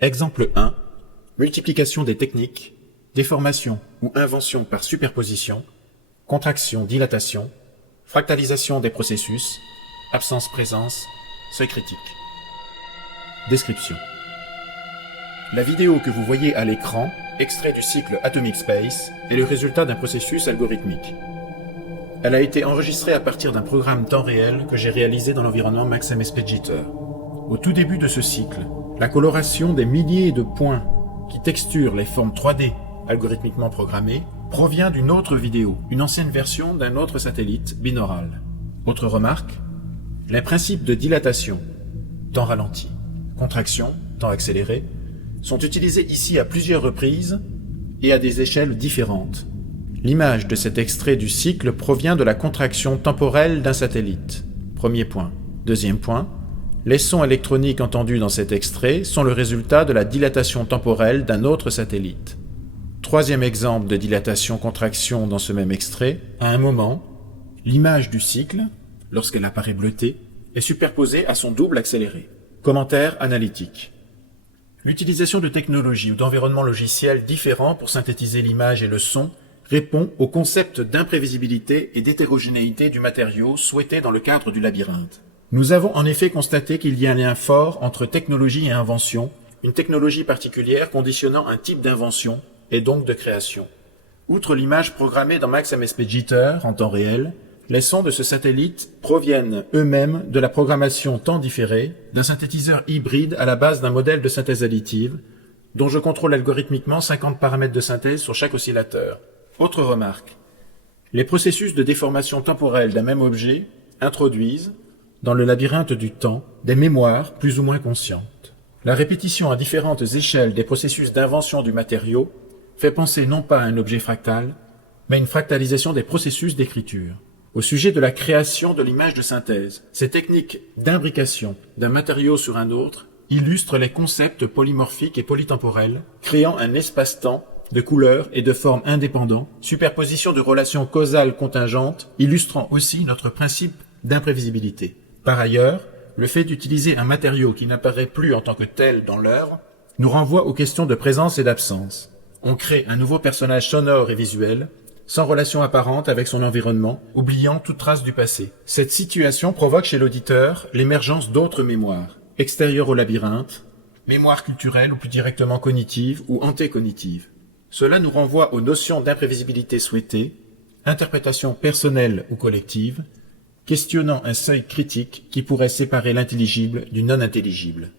Exemple 1. Multiplication des techniques, déformation ou invention par superposition, contraction, dilatation, fractalisation des processus, absence-présence, seuil critique. Description. La vidéo que vous voyez à l'écran, extrait du cycle Atomic Space, est le résultat d'un processus algorithmique. Elle a été enregistrée à partir d'un programme temps réel que j'ai réalisé dans l'environnement MaxMSP Jitter. Au tout début de ce cycle, la coloration des milliers de points qui texturent les formes 3D algorithmiquement programmées provient d'une autre vidéo, une ancienne version d'un autre satellite binaural. Autre remarque, les principes de dilatation, temps ralenti, contraction, temps accéléré, sont utilisés ici à plusieurs reprises et à des échelles différentes. L'image de cet extrait du cycle provient de la contraction temporelle d'un satellite. Premier point. Deuxième point, les sons électroniques entendus dans cet extrait sont le résultat de la dilatation temporelle d'un autre satellite. Troisième exemple de dilatation-contraction dans ce même extrait, à un moment, l'image du cycle, lorsqu'elle apparaît bleutée, est superposée à son double accéléré. Commentaire analytique. L'utilisation de technologies ou d'environnements logiciels différents pour synthétiser l'image et le son répond au concept d'imprévisibilité et d'hétérogénéité du matériau souhaité dans le cadre du labyrinthe. Nous avons en effet constaté qu'il y a un lien fort entre technologie et invention, une technologie particulière conditionnant un type d'invention et donc de création. Outre l'image programmée dans MaxMSP Jitter en temps réel, les sons de ce satellite proviennent eux-mêmes de la programmation temps différé d'un synthétiseur hybride à la base d'un modèle de synthèse additive, dont je contrôle algorithmiquement 50 paramètres de synthèse sur chaque oscillateur. Autre remarque, les processus de déformation temporelle d'un même objet introduisent, dans le labyrinthe du temps, des mémoires plus ou moins conscientes. La répétition à différentes échelles des processus d'invention du matériau fait penser non pas à un objet fractal, mais à une fractalisation des processus d'écriture. Au sujet de la création de l'image de synthèse, ces techniques d'imbrication d'un matériau sur un autre illustrent les concepts polymorphiques et polytemporels, créant un espace-temps de couleurs et de formes indépendants, superposition de relations causales contingentes, illustrant aussi notre principe d'imprévisibilité. Par ailleurs, le fait d'utiliser un matériau qui n'apparaît plus en tant que tel dans l'œuvre nous renvoie aux questions de présence et d'absence. On crée un nouveau personnage sonore et visuel, sans relation apparente avec son environnement, oubliant toute trace du passé. Cette situation provoque chez l'auditeur l'émergence d'autres mémoires, extérieures au labyrinthe, mémoires culturelles ou plus directement cognitives ou antécognitives. Cela nous renvoie aux notions d'imprévisibilité souhaitée, interprétation personnelle ou collective, questionnant un seuil critique qui pourrait séparer l'intelligible du non-intelligible.